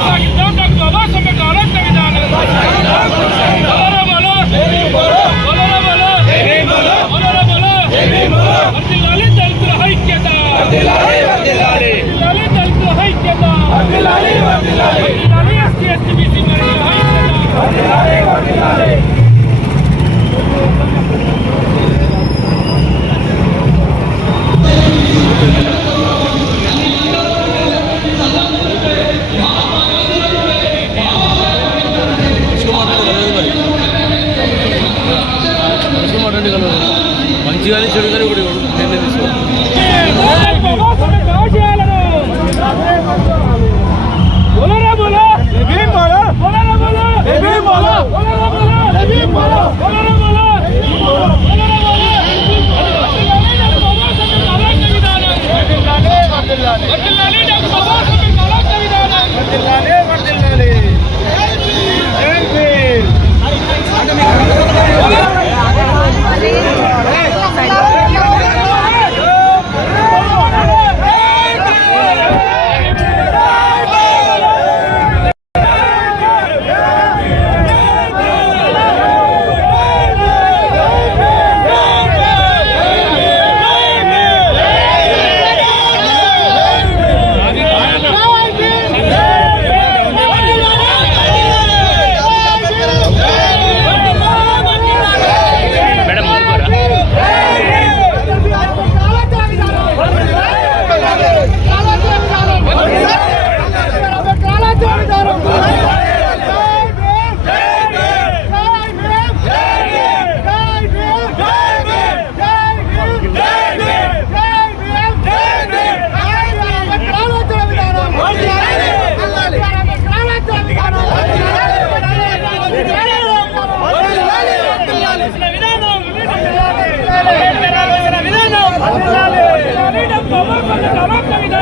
Fuck! మంచిగా చెడు కానీ కూడా నిర్ణయం తీసుకోవాలి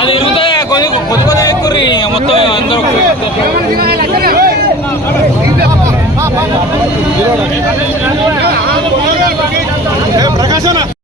అది ఇరుగుతాయి కొద్ది కొద్ది కొద్ది ఎక్కుర్రి మొత్తం అందరూ వర్ధిల్లాలి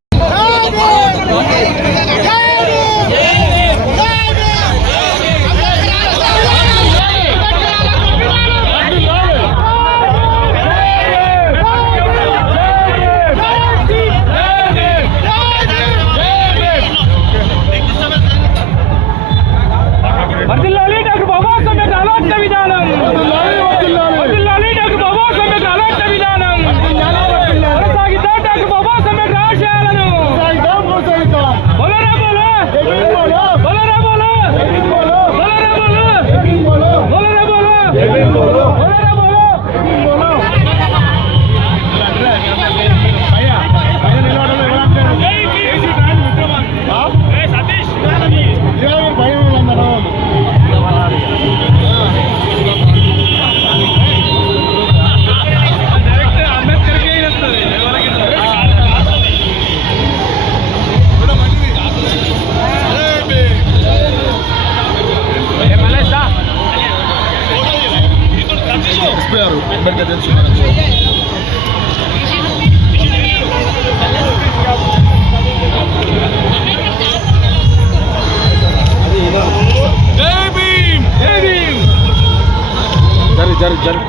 జరు జరు.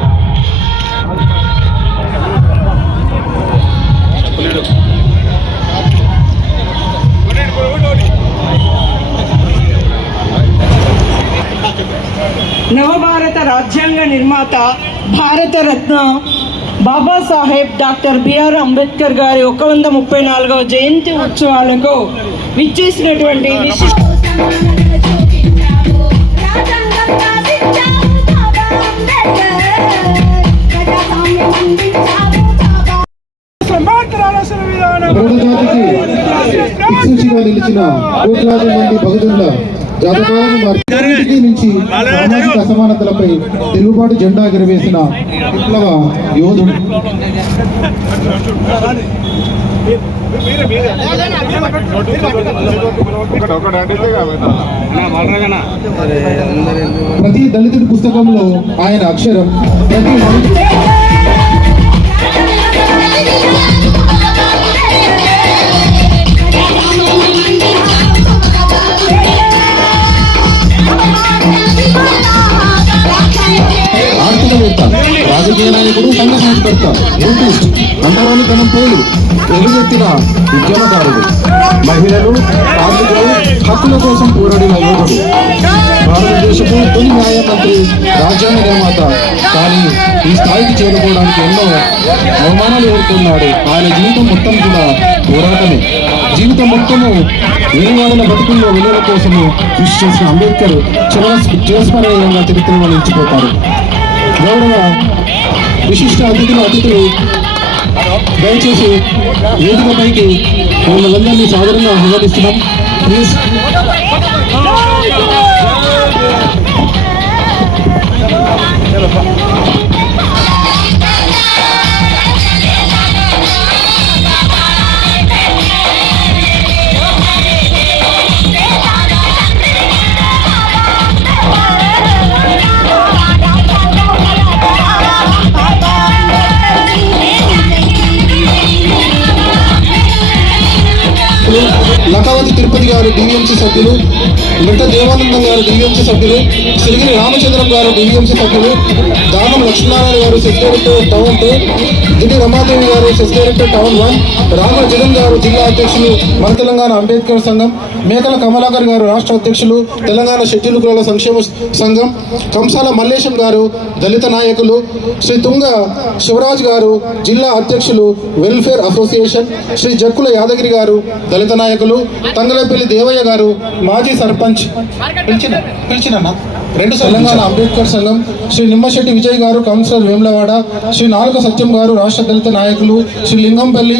నవభారత రాజ్యాంగ నిర్మాత భారతరత్న బాబాసాహెబ్ డాక్టర్ బిఆర్ అంబేద్కర్ గారి ఒక వంద ముప్పై నాలుగవ జయంతి ఉత్సవాలకు విచ్చేసినటువంటి విశిష్ట జాతికి నిలిచిన కోట్లాది మంది భక్తుల జాతకాలను వారి నుంచి సామాజిక అసమానతలపై తిరుగుబాటు జెండా ఎగురవేసిన విప్లవ యోధుడు. ప్రతి దళితుడి పుస్తకంలో ఆయన అక్షరం ప్రతి ఉద్యమకారుడు మహిళలు కార్మికులు హక్కుల కోసం పోరాడిన యోగుడు భారతదేశపు తొలి న్యాయమంత్రి రాజ్యాంగ నిర్మాత. కానీ ఈ స్థాయికి చేరుకోవడానికి ఎన్నో అవమానాలు ఎదుర్కొన్నాడు. ఆయన జీవితం మొత్తం కూడా పోరాటమే. జీవితం మొత్తము వేణువాదుల బతుకుల్లో విలువల కోసము కృషి చేసిన అంబేద్కర్ చివరి చిరస్మరణీయంగా చరిత్రలో నిలిచిపోతారు గౌరవ విశిష్ట అతిథులు అతిథులు దయచేసి వేదిక పైకి వేదికపైకి అందరినీ సాధారణంగా ఆహ్వానిస్తున్నాం ప్లీజ్ అమరావతి తిరుపతి గారు డివిఎంసీ సభ్యులు మిట్ట దేవానందం గారు డివిఎంసీ సభ్యులు సిరిగిరి రామచంద్రం గారు డివిఎంసీ సభ్యులు దానం లక్ష్మీనారాయణ గారు సెక్రటరీ టౌన్ టూ దిడి రమాదేవి గారు secretary town one Rama Jagan గారు జిల్లా అధ్యక్షులు మన తెలంగాణ అంబేద్కర్ సంఘం మేకల కమలాకర్ గారు రాష్ట్ర అధ్యక్షులు తెలంగాణ షెడ్యూల్ కులాల సంక్షేమ సంఘం కంసాల మల్లేశం గారు దళిత నాయకులు శ్రీ తుంగ శివరాజ్ గారు జిల్లా అధ్యక్షులు వెల్ఫేర్ అసోసియేషన్ శ్రీ జక్కుల యాదగిరి గారు దళిత నాయకులు తంగలపల్లి దేవయ్య గారు మాజీ సర్పంచ్. పిలిచిన? పిలిచినన్నా తెలంగాణ అంబేద్కర్ సంఘం శ్రీ నిమ్మశెట్టి విజయ్ గారు కౌన్సిలర్ వేములవాడ శ్రీ నాలుక సత్యం గారు రాష్ట్ర దళిత నాయకులు శ్రీ లింగంపల్లి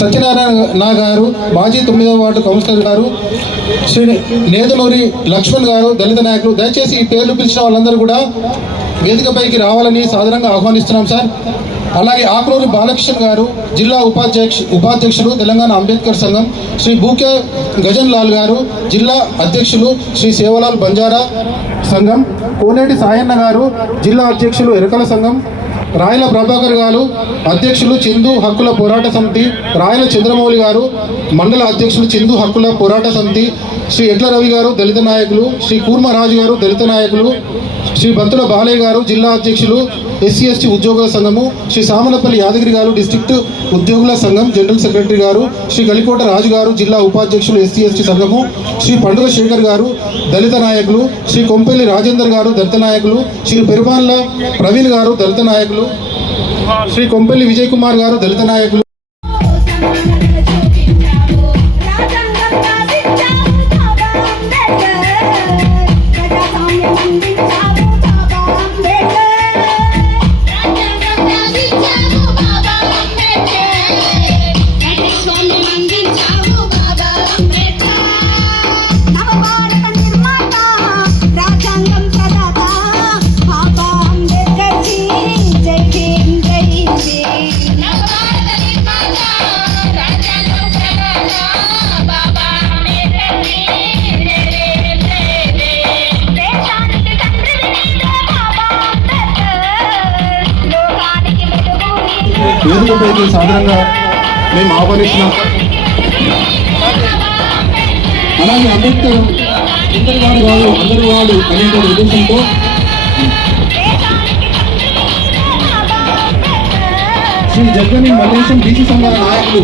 సత్యనారాయణ నా గారు మాజీ తొమ్మిదవ వార్డు కౌన్సిలర్ గారు శ్రీ నేదునూరి లక్ష్మణ్ గారు దళిత నాయకులు. దయచేసి ఈ పేర్లు పిలిచిన వాళ్ళందరూ కూడా వేదికపైకి రావాలని సాధారణంగా ఆహ్వానిస్తున్నాం సార్. అలాగే ఆకులూరి బాలకృష్ణ గారు జిల్లా ఉపాధ్యక్ష ఉపాధ్యక్షులు తెలంగాణ అంబేద్కర్ సంఘం శ్రీ బూకే గజన్ లాల్ గారు జిల్లా అధ్యక్షులు శ్రీ సేవలాల్ బంజారా సంఘం కోనేటి సాయన్న గారు జిల్లా అధ్యక్షులు ఎరకల సంఘం రాయల ప్రభాకర్ గారు అధ్యక్షులు చిందు హక్కుల పోరాట సమితి రాయల చంద్రమౌళి గారు మండల అధ్యక్షులు చిందు హక్కుల పోరాట సమితి శ్రీ ఎడ్ల రవి గారు దళిత నాయకులు శ్రీ కూర్మరాజు గారు దళిత నాయకులు శ్రీ బంతుల బాలయ్య గారు జిల్లా అధ్యక్షులు ఎస్సీ ఎస్టీ ఉద్యోగుల సంఘము శ్రీ సామలపల్లి యాదగిరి గారు డిస్ట్రిక్ట్ ఉద్యోగుల సంఘం జనరల్ సెక్రటరీ గారు శ్రీ కలికోట రాజు గారు జిల్లా ఉపాధ్యక్షులు ఎస్సీ ఎస్టీ సంఘము శ్రీ పండుగ శేఖర్ గారు దళిత నాయకులు శ్రీ కొంపెల్లి రాజేందర్ గారు దళిత నాయకులు శ్రీ పెరుమాన్ల ప్రవీణ్ గారు దళిత నాయకులు శ్రీ కొంపెల్లి విజయ్ కుమార్ గారు దళిత నాయకులు. వేదికపైకి సాధారణంగా మేము ఆహ్వానిస్తున్నాం అలాగే అంబేద్కర్ ఇద్దరు వాడు వాళ్ళు అందరి వాళ్ళు అనేక ఉద్దేశంతో శ్రీ జగ్గని మల్లేశం బీసీ సంఘాల నాయకులు